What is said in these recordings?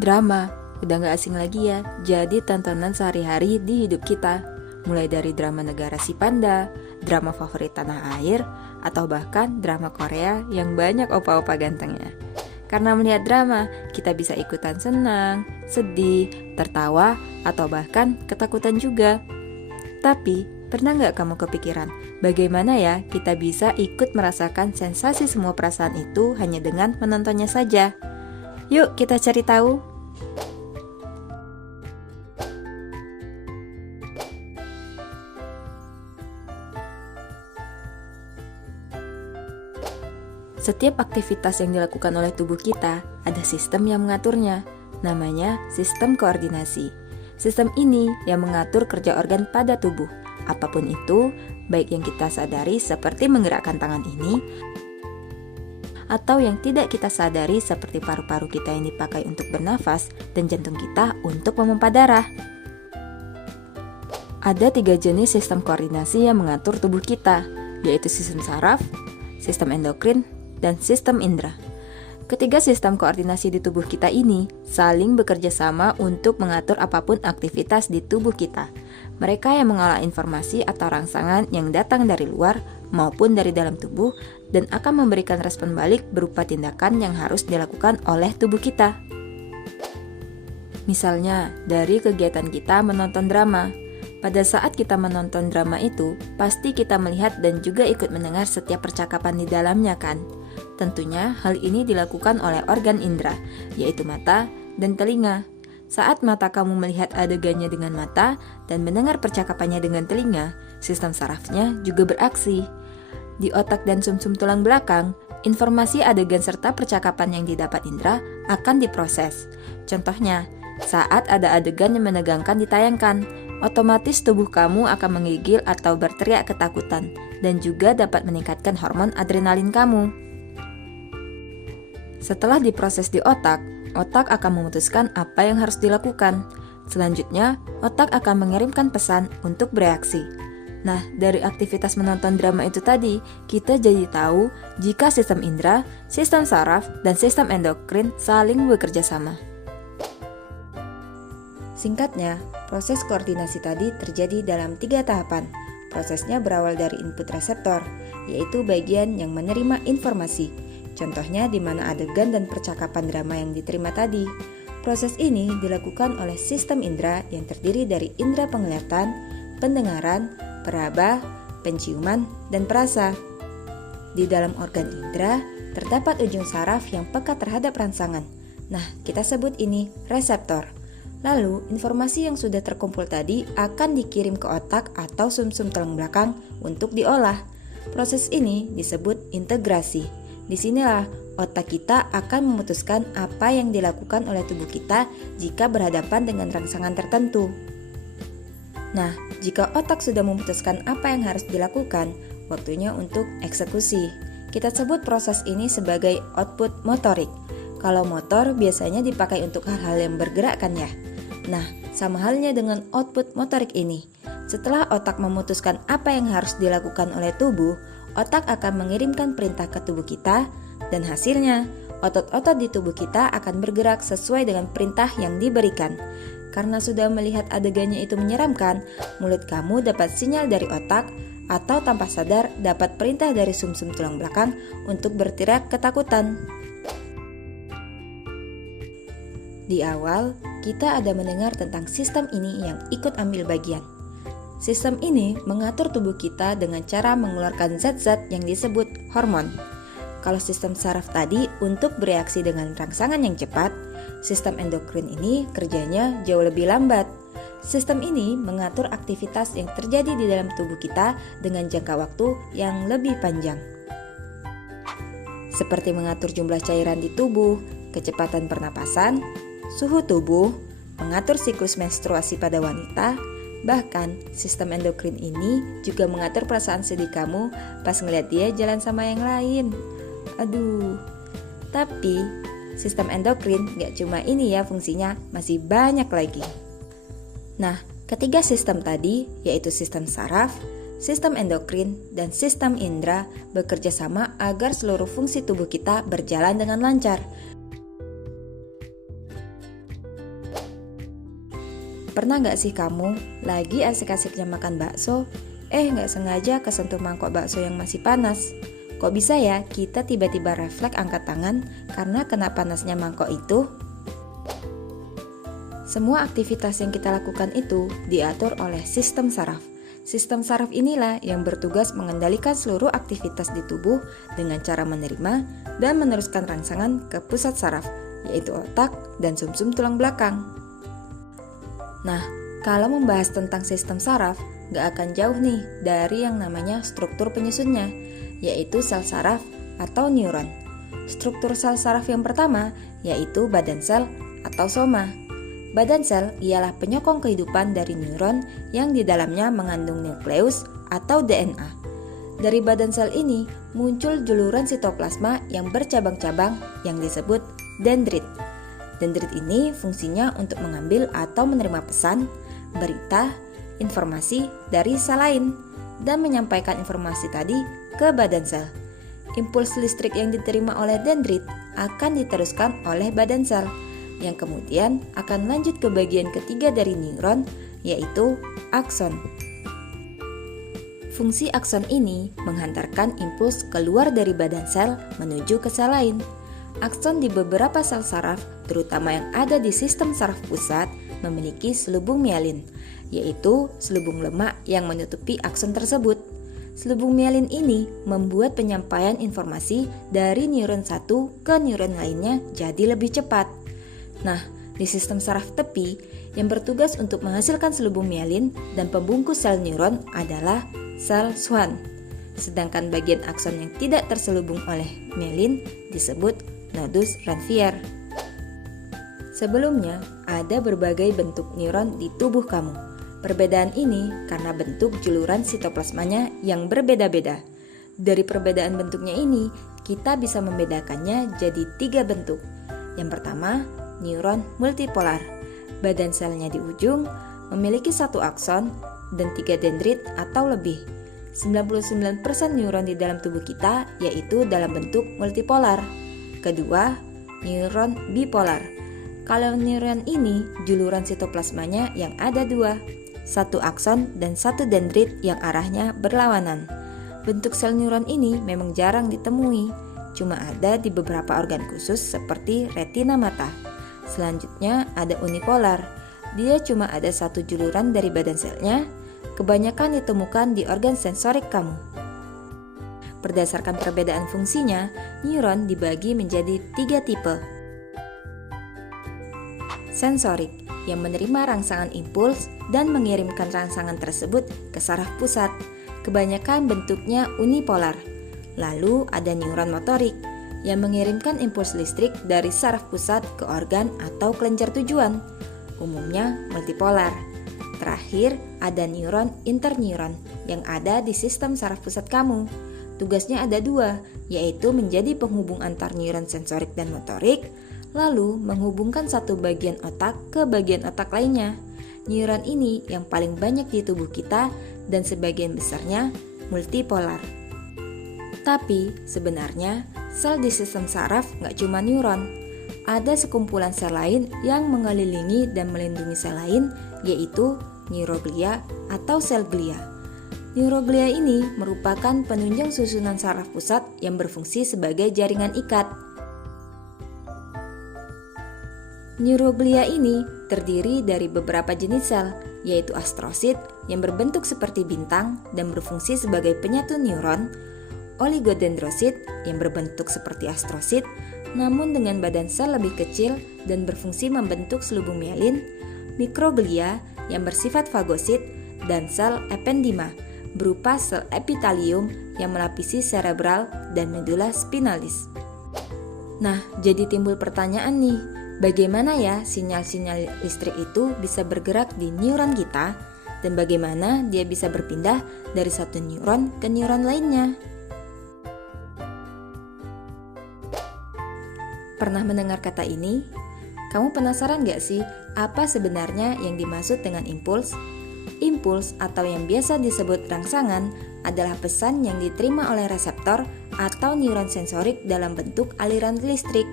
Drama, udah gak asing lagi ya, jadi tontonan sehari-hari di hidup kita. Mulai dari drama negara si panda, drama favorit tanah air, atau bahkan drama Korea yang banyak opa-opa gantengnya. Karena melihat drama, kita bisa ikutan senang, sedih, tertawa, atau bahkan ketakutan juga. Tapi, pernah gak kamu kepikiran, bagaimana ya kita bisa ikut merasakan sensasi semua perasaan itu hanya dengan menontonnya saja? Yuk kita cari tahu. Setiap aktivitas yang dilakukan oleh tubuh kita ada sistem yang mengaturnya, namanya sistem koordinasi. Sistem ini yang mengatur kerja organ pada tubuh, apapun itu, baik yang kita sadari seperti menggerakkan tangan ini, atau yang tidak kita sadari seperti paru-paru kita yang dipakai untuk bernafas dan jantung kita untuk memompa darah. Ada 3 jenis sistem koordinasi yang mengatur tubuh kita, yaitu sistem saraf, sistem endokrin, dan sistem indera. Ketiga sistem koordinasi di tubuh kita ini saling bekerja sama untuk mengatur apapun aktivitas di tubuh kita. Mereka yang mengolah informasi atau rangsangan yang datang dari luar maupun dari dalam tubuh dan akan memberikan respon balik berupa tindakan yang harus dilakukan oleh tubuh kita. Misalnya, dari kegiatan kita menonton drama. Pada saat kita menonton drama itu, pasti kita melihat dan juga ikut mendengar setiap percakapan di dalamnya kan? Tentunya hal ini dilakukan oleh organ indera, yaitu mata dan telinga. Saat mata kamu melihat adegannya dengan mata dan mendengar percakapannya dengan telinga, sistem sarafnya juga beraksi. Di otak dan sumsum tulang belakang, informasi adegan serta percakapan yang didapat indera akan diproses. Contohnya, saat ada adegan yang menegangkan ditayangkan, otomatis tubuh kamu akan menggigil atau berteriak ketakutan dan juga dapat meningkatkan hormon adrenalin kamu. Setelah diproses di otak, otak akan memutuskan apa yang harus dilakukan. Selanjutnya, otak akan mengirimkan pesan untuk bereaksi. Nah, dari aktivitas menonton drama itu tadi, kita jadi tahu jika sistem indera, sistem saraf, dan sistem endokrin saling bekerja sama. Singkatnya, proses koordinasi tadi terjadi dalam 3 tahapan. Prosesnya berawal dari input reseptor, yaitu bagian yang menerima informasi. Contohnya di mana adegan dan percakapan drama yang diterima tadi. Proses ini dilakukan oleh sistem indera yang terdiri dari indera penglihatan, pendengaran, peraba, penciuman, dan perasa. Di dalam organ indera, terdapat ujung saraf yang peka terhadap rangsangan. Nah, kita sebut ini reseptor. Lalu, informasi yang sudah terkumpul tadi akan dikirim ke otak atau sumsum tulang belakang untuk diolah. Proses ini disebut integrasi. Disinilah otak kita akan memutuskan apa yang dilakukan oleh tubuh kita jika berhadapan dengan rangsangan tertentu. Nah, jika otak sudah memutuskan apa yang harus dilakukan, waktunya untuk eksekusi. Kita sebut proses ini sebagai output motorik. Kalau motor biasanya dipakai untuk hal-hal yang bergerak kan ya? Nah, sama halnya dengan output motorik ini. Setelah otak memutuskan apa yang harus dilakukan oleh tubuh, otak akan mengirimkan perintah ke tubuh kita, dan hasilnya, otot-otot di tubuh kita akan bergerak sesuai dengan perintah yang diberikan. Karena sudah melihat adegannya itu menyeramkan, mulut kamu dapat sinyal dari otak, atau tanpa sadar dapat perintah dari sumsum tulang belakang untuk berteriak ketakutan. Di awal, kita ada mendengar tentang sistem ini yang ikut ambil bagian. Sistem ini mengatur tubuh kita dengan cara mengeluarkan zat-zat yang disebut hormon. Kalau sistem saraf tadi untuk bereaksi dengan rangsangan yang cepat, sistem endokrin ini kerjanya jauh lebih lambat. Sistem ini mengatur aktivitas yang terjadi di dalam tubuh kita dengan jangka waktu yang lebih panjang. Seperti mengatur jumlah cairan di tubuh, kecepatan pernapasan, suhu tubuh, mengatur siklus menstruasi pada wanita. Bahkan, sistem endokrin ini juga mengatur perasaan sedih kamu pas ngeliat dia jalan sama yang lain. Aduh, tapi sistem endokrin gak cuma ini ya fungsinya, masih banyak lagi. Nah, ketiga sistem tadi, yaitu sistem saraf, sistem endokrin, dan sistem indera bekerja sama agar seluruh fungsi tubuh kita berjalan dengan lancar. Pernah nggak sih kamu lagi asik-asiknya makan bakso, nggak sengaja kesentuh mangkok bakso yang masih panas? Kok bisa ya kita tiba-tiba refleks angkat tangan karena kena panasnya mangkok itu? Semua aktivitas yang kita lakukan itu diatur oleh sistem saraf. Sistem saraf inilah yang bertugas mengendalikan seluruh aktivitas di tubuh dengan cara menerima dan meneruskan rangsangan ke pusat saraf, yaitu otak dan sumsum tulang belakang. Nah, kalau membahas tentang sistem saraf, gak akan jauh nih dari yang namanya struktur penyusunnya, yaitu sel saraf atau neuron. Struktur sel saraf yang pertama yaitu badan sel atau soma. Badan sel ialah penyokong kehidupan dari neuron yang di dalamnya mengandung nukleus atau DNA. Dari badan sel ini muncul juluran sitoplasma yang bercabang-cabang yang disebut dendrit. Dendrit ini fungsinya untuk mengambil atau menerima pesan, berita, informasi dari sel lain dan menyampaikan informasi tadi ke badan sel. Impuls listrik yang diterima oleh dendrit akan diteruskan oleh badan sel, yang kemudian akan lanjut ke bagian ketiga dari neuron, yaitu akson. Fungsi akson ini menghantarkan impuls keluar dari badan sel menuju ke sel lain. Akson di beberapa sel saraf, terutama yang ada di sistem saraf pusat, memiliki selubung mielin, yaitu selubung lemak yang menutupi akson tersebut. Selubung mielin ini membuat penyampaian informasi dari neuron satu ke neuron lainnya jadi lebih cepat. Nah, di sistem saraf tepi, yang bertugas untuk menghasilkan selubung mielin dan pembungkus sel neuron adalah sel Schwann. Sedangkan bagian akson yang tidak terselubung oleh mielin disebut nodus Ranvier. Sebelumnya, ada berbagai bentuk neuron di tubuh kamu. Perbedaan ini karena bentuk juluran sitoplasmanya yang berbeda-beda. Dari perbedaan bentuknya ini, kita bisa membedakannya jadi 3 bentuk. Yang pertama, neuron multipolar. Badan selnya di ujung memiliki 1 akson dan 3 dendrit atau lebih. 99% neuron di dalam tubuh kita yaitu dalam bentuk multipolar. Kedua, neuron bipolar. Kalau neuron ini juluran sitoplasmanya yang ada 2, 1 akson dan 1 dendrit yang arahnya berlawanan. Bentuk sel neuron ini memang jarang ditemui, cuma ada di beberapa organ khusus seperti retina mata. Selanjutnya ada unipolar. Dia cuma ada 1 juluran dari badan selnya, kebanyakan ditemukan di organ sensorik kamu. Berdasarkan perbedaan fungsinya, neuron dibagi menjadi 3 tipe. Sensorik, yang menerima rangsangan impuls dan mengirimkan rangsangan tersebut ke saraf pusat. Kebanyakan bentuknya unipolar. Lalu ada neuron motorik, yang mengirimkan impuls listrik dari saraf pusat ke organ atau kelenjar tujuan, umumnya multipolar. Terakhir, ada neuron interneuron yang ada di sistem saraf pusat kamu. Tugasnya ada 2, yaitu menjadi penghubung antar neuron sensorik dan motorik, lalu menghubungkan satu bagian otak ke bagian otak lainnya. Neuron ini yang paling banyak di tubuh kita dan sebagian besarnya multipolar. Tapi sebenarnya sel di sistem saraf nggak cuma neuron. Ada sekumpulan sel lain yang mengelilingi dan melindungi sel lain, yaitu neuroglia atau sel glia. Neuroglia ini merupakan penunjang susunan saraf pusat yang berfungsi sebagai jaringan ikat. Neuroglia ini terdiri dari beberapa jenis sel, yaitu astrosit yang berbentuk seperti bintang dan berfungsi sebagai penyatu neuron, oligodendrosit yang berbentuk seperti astrosit namun dengan badan sel lebih kecil dan berfungsi membentuk selubung mielin, mikroglia yang bersifat fagosit, dan sel ependima berupa sel epitelium yang melapisi cerebral dan medula spinalis. Nah, jadi timbul pertanyaan nih, bagaimana ya sinyal-sinyal listrik itu bisa bergerak di neuron kita dan bagaimana dia bisa berpindah dari satu neuron ke neuron lainnya? Pernah mendengar kata ini? Kamu penasaran gak sih apa sebenarnya yang dimaksud dengan impuls? Impuls atau yang biasa disebut rangsangan adalah pesan yang diterima oleh reseptor atau neuron sensorik dalam bentuk aliran listrik.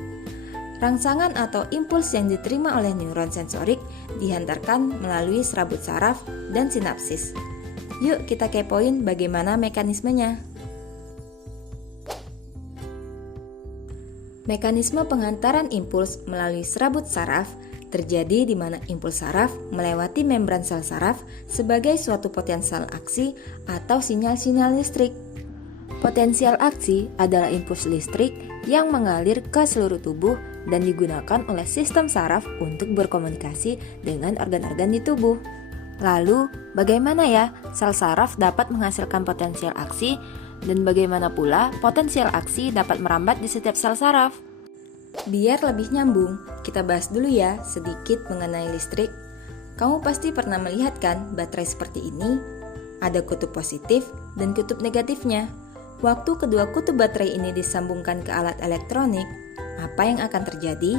Rangsangan atau impuls yang diterima oleh neuron sensorik dihantarkan melalui serabut saraf dan sinapsis. Yuk kita kepoin bagaimana mekanismenya. Mekanisme pengantaran impuls melalui serabut saraf terjadi di mana impuls saraf melewati membran sel saraf sebagai suatu potensial aksi atau sinyal-sinyal listrik. Potensial aksi adalah impuls listrik yang mengalir ke seluruh tubuh dan digunakan oleh sistem saraf untuk berkomunikasi dengan organ-organ di tubuh. Lalu, bagaimana ya sel saraf dapat menghasilkan potensial aksi dan bagaimana pula potensial aksi dapat merambat di setiap sel saraf? Biar lebih nyambung, kita bahas dulu ya sedikit mengenai listrik. Kamu pasti pernah melihat kan baterai seperti ini? Ada kutub positif dan kutub negatifnya. Waktu kedua kutub baterai ini disambungkan ke alat elektronik, apa yang akan terjadi?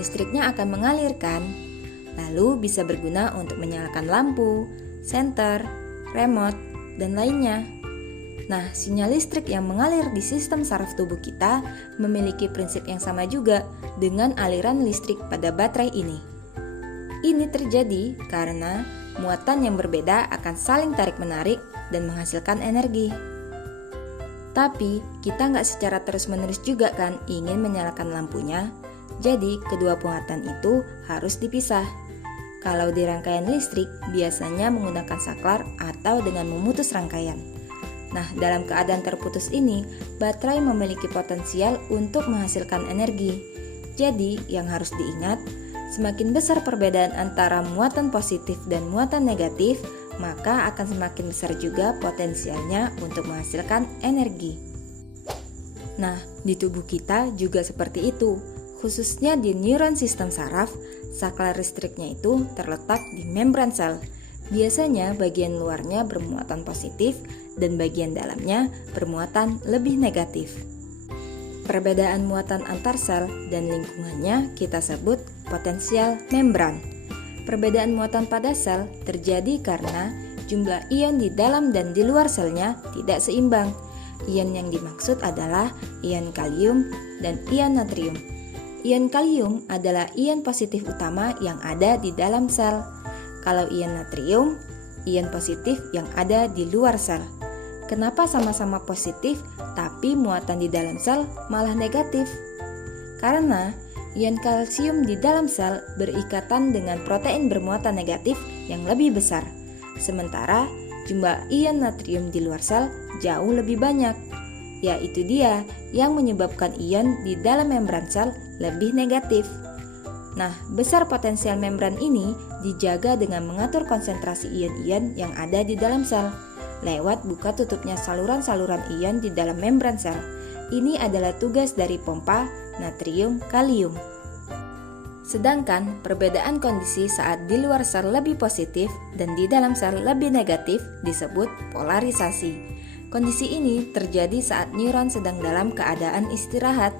Listriknya akan mengalirkan, lalu bisa berguna untuk menyalakan lampu, senter, remote, dan lainnya. Nah, sinyal listrik yang mengalir di sistem saraf tubuh kita memiliki prinsip yang sama juga dengan aliran listrik pada baterai ini. Ini terjadi karena muatan yang berbeda akan saling tarik-menarik dan menghasilkan energi. Tapi, kita nggak secara terus-menerus juga kan ingin menyalakan lampunya. Jadi, kedua muatan itu harus dipisah. Kalau di rangkaian listrik, biasanya menggunakan saklar atau dengan memutus rangkaian. Nah, dalam keadaan terputus ini, baterai memiliki potensial untuk menghasilkan energi. Jadi, yang harus diingat, semakin besar perbedaan antara muatan positif dan muatan negatif, maka akan semakin besar juga potensialnya untuk menghasilkan energi. Nah, di tubuh kita juga seperti itu. Khususnya di neuron sistem saraf, saklar listriknya itu terletak di membran sel. Biasanya bagian luarnya bermuatan positif dan bagian dalamnya bermuatan lebih negatif. Perbedaan muatan antar sel dan lingkungannya kita sebut potensial membran. Perbedaan muatan pada sel terjadi karena jumlah ion di dalam dan di luar selnya tidak seimbang. Ion yang dimaksud adalah ion kalium dan ion natrium. Ion kalium adalah ion positif utama yang ada di dalam sel. Kalau ion natrium, ion positif yang ada di luar sel. Kenapa sama-sama positif tapi muatan di dalam sel malah negatif? Karena ion kalsium di dalam sel berikatan dengan protein bermuatan negatif yang lebih besar. Sementara jumlah ion natrium di luar sel jauh lebih banyak. Yaitu dia yang menyebabkan ion di dalam membran sel lebih negatif. Nah, besar potensial membran ini dijaga dengan mengatur konsentrasi ion-ion yang ada di dalam sel lewat buka tutupnya saluran-saluran ion di dalam membran sel. Ini adalah tugas dari pompa natrium kalium. Sedangkan perbedaan kondisi saat di luar sel lebih positif dan di dalam sel lebih negatif disebut polarisasi. Kondisi ini terjadi saat neuron sedang dalam keadaan istirahat.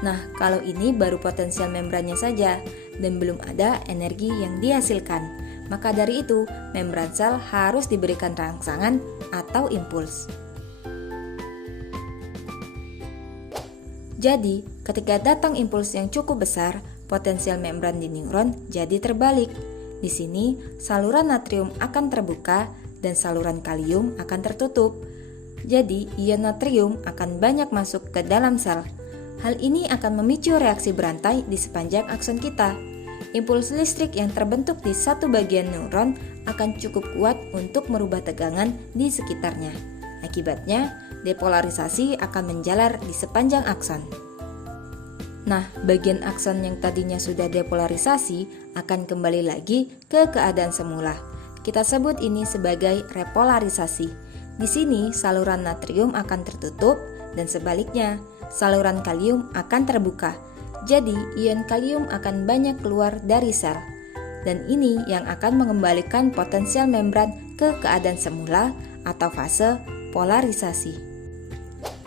Nah, kalau ini baru potensial membrannya saja dan belum ada energi yang dihasilkan. Maka dari itu, membran sel harus diberikan rangsangan atau impuls. Jadi, ketika datang impuls yang cukup besar, potensial membran di neuron jadi terbalik. Di sini, saluran natrium akan terbuka dan saluran kalium akan tertutup. Jadi, ion natrium akan banyak masuk ke dalam sel. Hal ini akan memicu reaksi berantai di sepanjang akson kita. Impuls listrik yang terbentuk di satu bagian neuron akan cukup kuat untuk merubah tegangan di sekitarnya. Akibatnya, depolarisasi akan menjalar di sepanjang akson. Nah, bagian akson yang tadinya sudah depolarisasi akan kembali lagi ke keadaan semula. Kita sebut ini sebagai repolarisasi. Di sini, saluran natrium akan tertutup dan sebaliknya, saluran kalium akan terbuka. Jadi, ion kalium akan banyak keluar dari sel. Dan ini yang akan mengembalikan potensial membran ke keadaan semula atau fase polarisasi.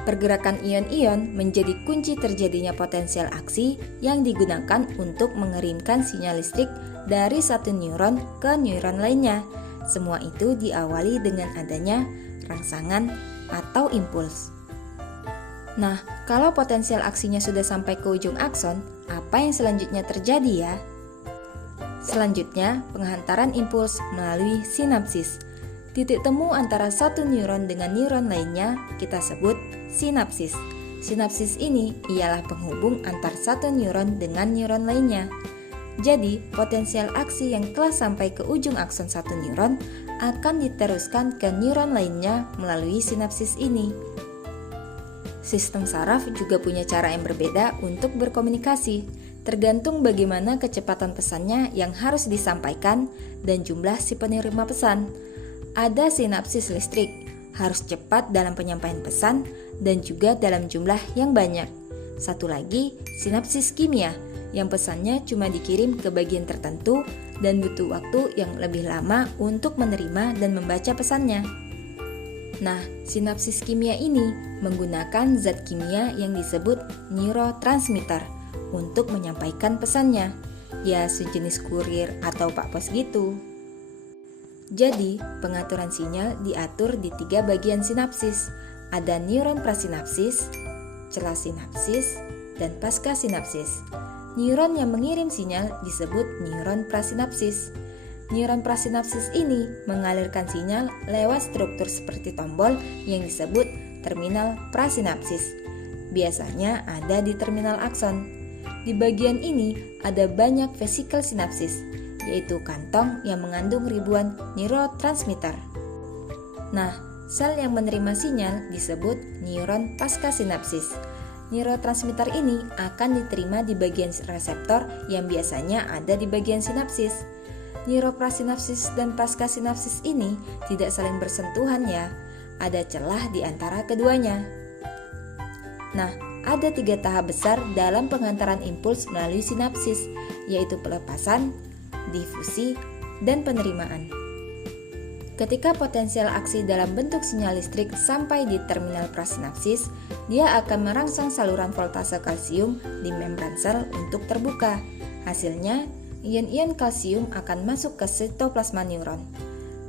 Pergerakan ion-ion menjadi kunci terjadinya potensial aksi yang digunakan untuk mengirimkan sinyal listrik dari satu neuron ke neuron lainnya. Semua itu diawali dengan adanya rangsangan atau impuls. Nah, kalau potensial aksinya sudah sampai ke ujung akson, apa yang selanjutnya terjadi ya? Selanjutnya, penghantaran impuls melalui sinapsis. Titik temu antara satu neuron dengan neuron lainnya kita sebut sinapsis. Sinapsis ini ialah penghubung antar satu neuron dengan neuron lainnya. Jadi, potensial aksi yang telah sampai ke ujung akson satu neuron akan diteruskan ke neuron lainnya melalui sinapsis ini. Sistem saraf juga punya cara yang berbeda untuk berkomunikasi. Tergantung bagaimana kecepatan pesannya yang harus disampaikan dan jumlah si penerima pesan. Ada sinapsis listrik, harus cepat dalam penyampaian pesan dan juga dalam jumlah yang banyak. Satu lagi, sinapsis kimia, yang pesannya cuma dikirim ke bagian tertentu dan butuh waktu yang lebih lama untuk menerima dan membaca pesannya. Nah, sinapsis kimia ini menggunakan zat kimia yang disebut neurotransmitter untuk menyampaikan pesannya, ya sejenis kurir atau pak pos gitu. Jadi, pengaturan sinyal diatur di 3 bagian sinapsis. Ada neuron prasinapsis, celah sinapsis, dan pasca sinapsis. Neuron yang mengirim sinyal disebut neuron prasinapsis. Neuron prasinapsis ini mengalirkan sinyal lewat struktur seperti tombol yang disebut terminal prasinapsis. Biasanya ada di terminal akson. Di bagian ini ada banyak vesikel sinapsis, yaitu kantong yang mengandung ribuan neurotransmitter. Nah, sel yang menerima sinyal disebut neuron pasca sinapsis. Neurotransmitter ini akan diterima di bagian reseptor yang biasanya ada di bagian sinapsis. Neuroprasinapsis dan pasca sinapsis ini tidak saling bersentuhan ya, ada celah di antara keduanya. Nah, ada 3 tahap besar dalam penghantaran impuls melalui sinapsis, yaitu pelepasan, difusi, dan penerimaan. Ketika potensial aksi dalam bentuk sinyal listrik sampai di terminal prasinapsis, dia akan merangsang saluran voltase kalsium di membran sel untuk terbuka. Hasilnya, ion-ion kalsium akan masuk ke sitoplasma neuron.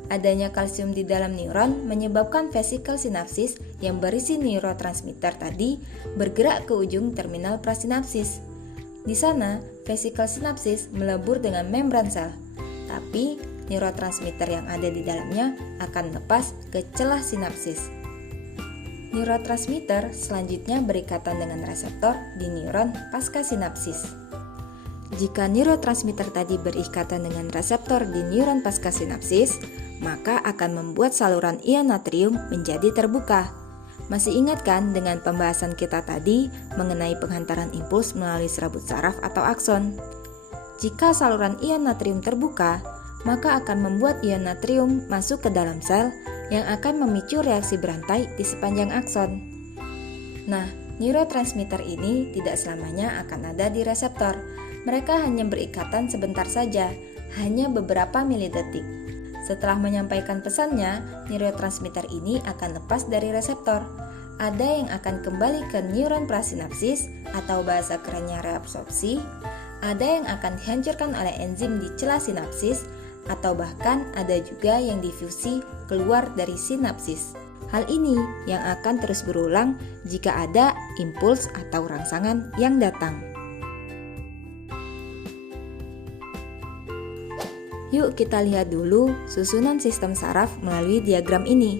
Adanya kalsium di dalam neuron menyebabkan vesikel sinapsis yang berisi neurotransmitter tadi bergerak ke ujung terminal prasinapsis. Di sana, vesikel sinapsis melebur dengan membran sel, tapi neurotransmitter yang ada di dalamnya akan lepas ke celah sinapsis. Neurotransmitter selanjutnya berikatan dengan reseptor di neuron pasca sinapsis. Jika neurotransmitter tadi berikatan dengan reseptor di neuron pasca sinapsis, maka akan membuat saluran ion natrium menjadi terbuka. Masih ingat kan dengan pembahasan kita tadi mengenai penghantaran impuls melalui serabut saraf atau akson? Jika saluran ion natrium terbuka, maka akan membuat ion natrium masuk ke dalam sel yang akan memicu reaksi berantai di sepanjang akson. Nah, neurotransmitter ini tidak selamanya akan ada di reseptor. Mereka hanya berikatan sebentar saja, hanya beberapa milidetik. Setelah menyampaikan pesannya, neurotransmitter ini akan lepas dari reseptor. Ada yang akan kembali ke neuron prasinapsis atau bahasa kerennya reabsorpsi, ada yang akan dihancurkan oleh enzim di celah sinapsis, atau bahkan ada juga yang difusi keluar dari sinapsis. Hal ini yang akan terus berulang jika ada impuls atau rangsangan yang datang. Yuk kita lihat dulu susunan sistem saraf melalui diagram ini.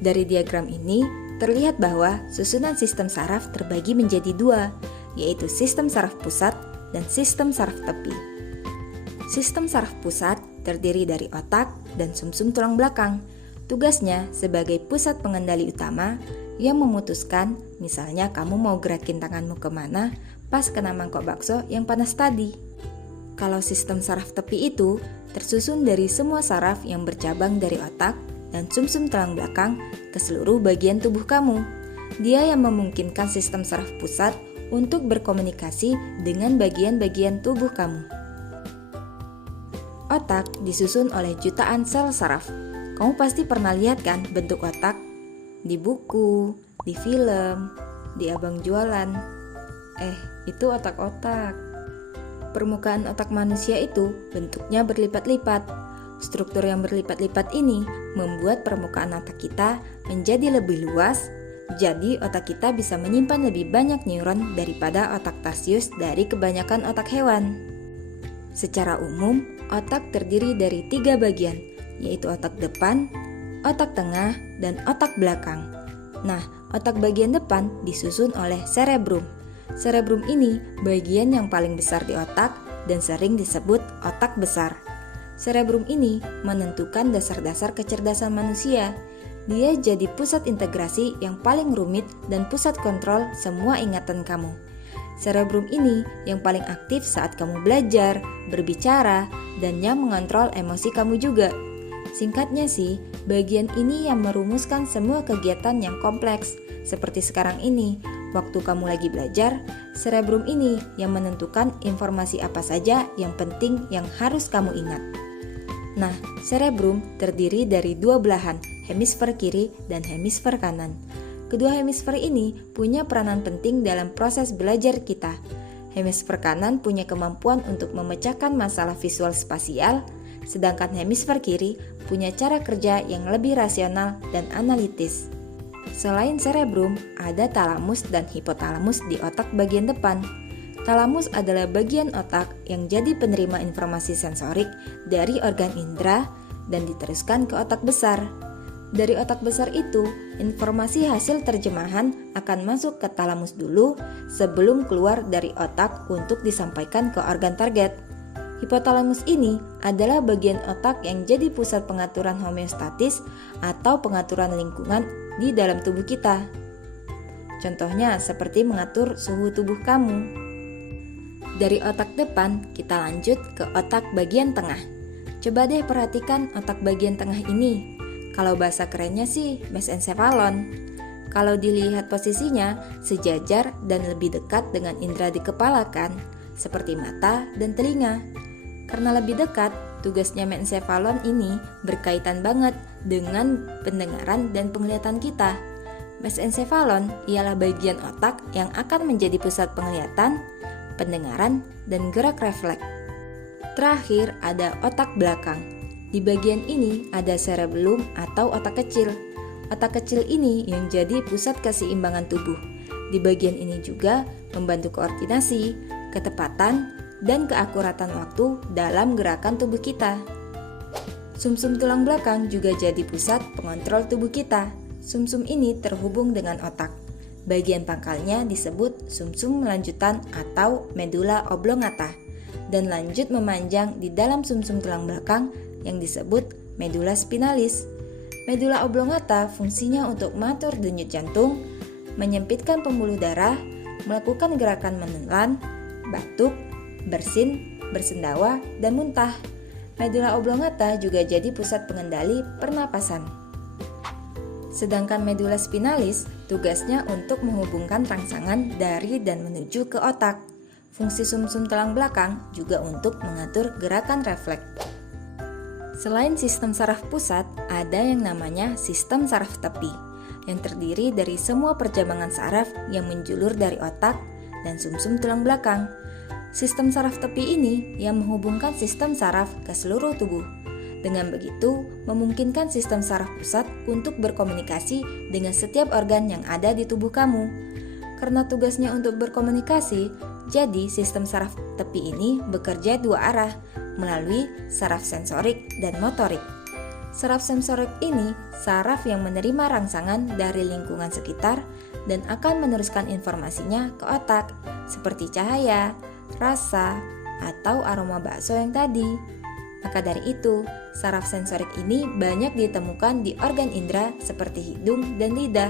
Dari diagram ini terlihat bahwa susunan sistem saraf terbagi menjadi 2, yaitu sistem saraf pusat dan sistem saraf tepi. Sistem saraf pusat terdiri dari otak dan sumsum tulang belakang. Tugasnya sebagai pusat pengendali utama yang memutuskan misalnya kamu mau gerakin tanganmu kemana pas kena mangkok bakso yang panas tadi. Kalau sistem saraf tepi itu tersusun dari semua saraf yang bercabang dari otak dan sumsum tulang belakang ke seluruh bagian tubuh kamu. Dia yang memungkinkan sistem saraf pusat untuk berkomunikasi dengan bagian-bagian tubuh kamu. Otak disusun oleh jutaan sel saraf. Kamu pasti pernah lihat kan bentuk otak? Di buku, di film, di abang jualan. Itu otak-otak. Permukaan otak manusia itu bentuknya berlipat-lipat. Struktur yang berlipat-lipat ini membuat permukaan otak kita menjadi lebih luas Jadi otak kita bisa menyimpan lebih banyak neuron daripada otak tarsius dari kebanyakan otak hewan. Secara umum, otak terdiri dari 3 bagian, yaitu otak depan, otak tengah, dan otak belakang. Nah, otak bagian depan disusun oleh cerebrum. Cerebrum ini bagian yang paling besar di otak dan sering disebut otak besar. Cerebrum ini menentukan dasar-dasar kecerdasan manusia. Dia jadi pusat integrasi yang paling rumit dan pusat kontrol semua ingatan kamu. Cerebrum ini yang paling aktif saat kamu belajar, berbicara, dan yang mengontrol emosi kamu juga. Singkatnya sih, bagian ini yang merumuskan semua kegiatan yang kompleks. Seperti sekarang ini, waktu kamu lagi belajar, cerebrum ini yang menentukan informasi apa saja yang penting yang harus kamu ingat. Nah, cerebrum terdiri dari 2 belahan, hemisfer kiri dan hemisfer kanan. Kedua hemisfer ini punya peranan penting dalam proses belajar kita. Hemisfer kanan punya kemampuan untuk memecahkan masalah visual spasial, sedangkan hemisfer kiri punya cara kerja yang lebih rasional dan analitis. Selain cerebrum, ada talamus dan hipotalamus di otak bagian depan. Talamus adalah bagian otak yang jadi penerima informasi sensorik dari organ indera dan diteruskan ke otak besar. Dari otak besar itu, informasi hasil terjemahan akan masuk ke talamus dulu sebelum keluar dari otak untuk disampaikan ke organ target. Hipotalamus ini adalah bagian otak yang jadi pusat pengaturan homeostatis atau pengaturan lingkungan di dalam tubuh kita. Contohnya seperti mengatur suhu tubuh kamu. Dari otak depan, kita lanjut ke otak bagian tengah. Coba deh perhatikan otak bagian tengah ini. Kalau bahasa kerennya sih mesencephalon. Kalau dilihat posisinya, sejajar dan lebih dekat dengan indera di kepala kan, seperti mata dan telinga. Karena lebih dekat, tugasnya mesencephalon ini berkaitan banget dengan pendengaran dan penglihatan kita. Mesencephalon ialah bagian otak yang akan menjadi pusat penglihatan, pendengaran, dan gerak refleks. Terakhir ada otak belakang. Di bagian ini ada cerebellum atau otak kecil. Otak kecil ini yang jadi pusat keseimbangan tubuh. Di bagian ini juga membantu koordinasi, ketepatan, dan keakuratan waktu dalam gerakan tubuh kita. Sumsum tulang belakang juga jadi pusat pengontrol tubuh kita. Sumsum ini terhubung dengan otak. Bagian pangkalnya disebut sumsum lanjutan atau medula oblongata dan lanjut memanjang di dalam sumsum tulang belakang yang disebut medula spinalis. Medula oblongata fungsinya untuk mengatur denyut jantung, menyempitkan pembuluh darah, melakukan gerakan menelan, batuk, bersin, bersendawa, dan muntah. Medula oblongata juga jadi pusat pengendali pernapasan. Sedangkan medula spinalis tugasnya untuk menghubungkan rangsangan dari dan menuju ke otak. Fungsi sumsum tulang belakang juga untuk mengatur gerakan refleks. Selain sistem saraf pusat, ada yang namanya sistem saraf tepi, yang terdiri dari semua percabangan saraf yang menjulur dari otak dan sumsum tulang belakang. Sistem saraf tepi ini yang menghubungkan sistem saraf ke seluruh tubuh. Dengan begitu, memungkinkan sistem saraf pusat untuk berkomunikasi dengan setiap organ yang ada di tubuh kamu. Karena tugasnya untuk berkomunikasi, jadi sistem saraf tepi ini bekerja 2 arah, melalui saraf sensorik dan motorik. Saraf sensorik ini saraf yang menerima rangsangan dari lingkungan sekitar dan akan meneruskan informasinya ke otak, seperti cahaya, rasa, atau aroma bakso yang tadi. Maka dari itu, saraf sensorik ini banyak ditemukan di organ indera seperti hidung dan lidah.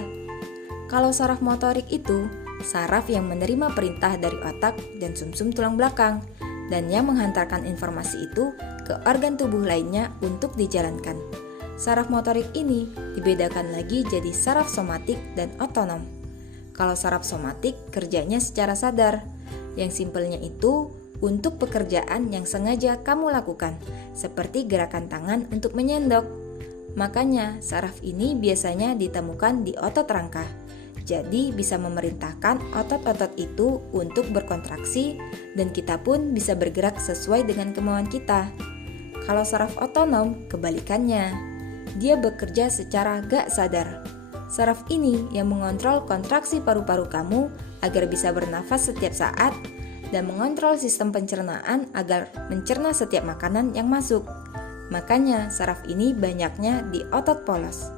Kalau saraf motorik itu, saraf yang menerima perintah dari otak dan sumsum tulang belakang, dan yang menghantarkan informasi itu ke organ tubuh lainnya untuk dijalankan. Saraf motorik ini dibedakan lagi jadi saraf somatik dan otonom. Kalau saraf somatik kerjanya secara sadar, yang simpelnya itu untuk pekerjaan yang sengaja kamu lakukan, seperti gerakan tangan untuk menyendok. Makanya, saraf ini biasanya ditemukan di otot rangka. Jadi, bisa memerintahkan otot-otot itu untuk berkontraksi dan kita pun bisa bergerak sesuai dengan kemauan kita. Kalau saraf otonom, kebalikannya. Dia bekerja secara gak sadar. Saraf ini yang mengontrol kontraksi paru-paru kamu agar bisa bernafas setiap saat dan mengontrol sistem pencernaan agar mencerna setiap makanan yang masuk. Makanya saraf ini banyaknya di otot polos.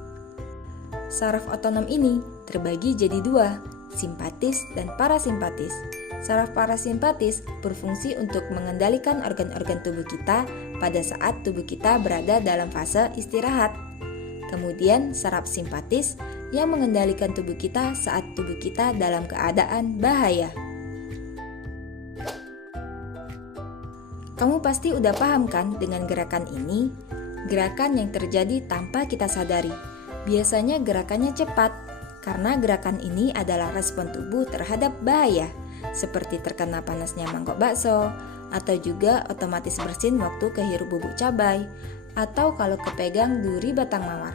Saraf otonom ini terbagi jadi dua, simpatis dan parasimpatis. Saraf parasimpatis berfungsi untuk mengendalikan organ-organ tubuh kita pada saat tubuh kita berada dalam fase istirahat. Kemudian saraf simpatis yang mengendalikan tubuh kita saat tubuh kita dalam keadaan bahaya. Kamu pasti udah paham kan dengan gerakan ini? Gerakan yang terjadi tanpa kita sadari. Biasanya gerakannya cepat, karena gerakan ini adalah respon tubuh terhadap bahaya, seperti terkena panasnya mangkok bakso, atau juga otomatis bersin waktu kehirup bubuk cabai, atau kalau kepegang duri batang mawar.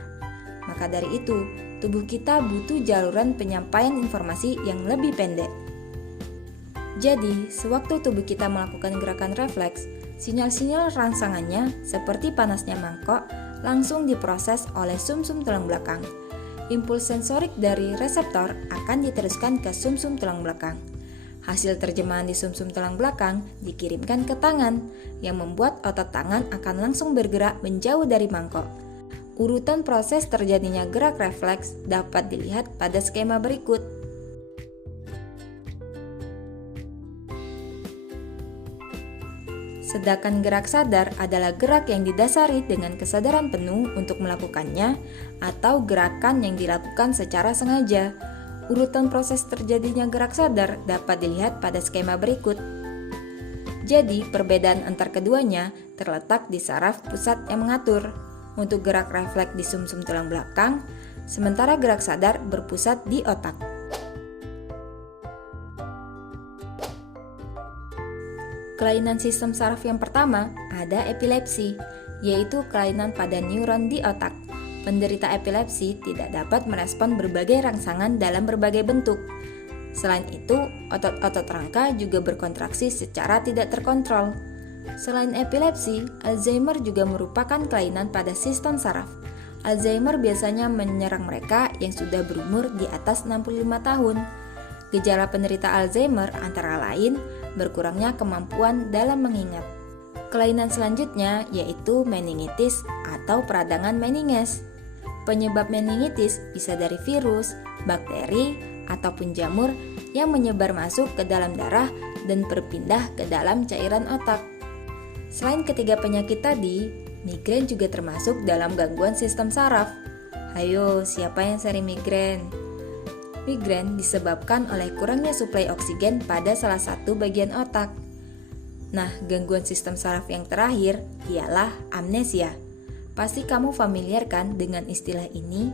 Maka dari itu, tubuh kita butuh jaluran penyampaian informasi yang lebih pendek. Jadi, sewaktu tubuh kita melakukan gerakan refleks, sinyal-sinyal rangsangannya seperti panasnya mangkok langsung diproses oleh sumsum tulang belakang. Impuls sensorik dari reseptor akan diteruskan ke sumsum tulang belakang. Hasil terjemahan di sumsum tulang belakang dikirimkan ke tangan, yang membuat otot tangan akan langsung bergerak menjauh dari mangkok. Urutan proses terjadinya gerak refleks dapat dilihat pada skema berikut. Sedangkan gerak sadar adalah gerak yang didasari dengan kesadaran penuh untuk melakukannya atau gerakan yang dilakukan secara sengaja. Urutan proses terjadinya gerak sadar dapat dilihat pada skema berikut. Jadi, perbedaan antar keduanya terletak di saraf pusat yang mengatur. Untuk gerak refleks di sumsum tulang belakang, sementara gerak sadar berpusat di otak. Kelainan sistem saraf yang pertama ada epilepsi, yaitu kelainan pada neuron di otak. Penderita epilepsi tidak dapat merespon berbagai rangsangan dalam berbagai bentuk. Selain itu, otot-otot rangka juga berkontraksi secara tidak terkontrol. Selain epilepsi, Alzheimer juga merupakan kelainan pada sistem saraf. Alzheimer biasanya menyerang mereka yang sudah berumur di atas 65 tahun. Gejala penderita Alzheimer antara lain berkurangnya kemampuan dalam mengingat. Kelainan selanjutnya yaitu meningitis atau peradangan meninges. Penyebab meningitis bisa dari virus, bakteri, ataupun jamur yang menyebar masuk ke dalam darah dan berpindah ke dalam cairan otak. Selain ketiga penyakit tadi, migrain juga termasuk dalam gangguan sistem saraf. Hayo, siapa yang sering migrain? Migrain disebabkan oleh kurangnya suplai oksigen pada salah satu bagian otak. Nah, gangguan sistem saraf yang terakhir ialah amnesia. Pasti kamu familiar kan dengan istilah ini?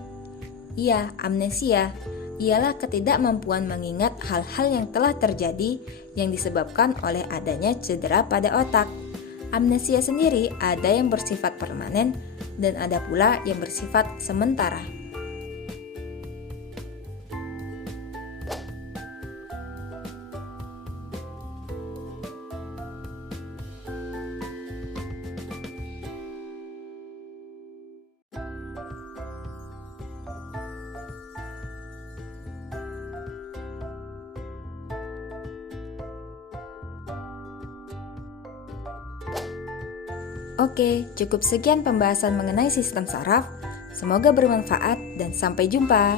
Iya, amnesia ialah ketidakmampuan mengingat hal-hal yang telah terjadi yang disebabkan oleh adanya cedera pada otak. Amnesia sendiri ada yang bersifat permanen dan ada pula yang bersifat sementara. Oke, cukup sekian pembahasan mengenai sistem saraf. Semoga bermanfaat dan sampai jumpa.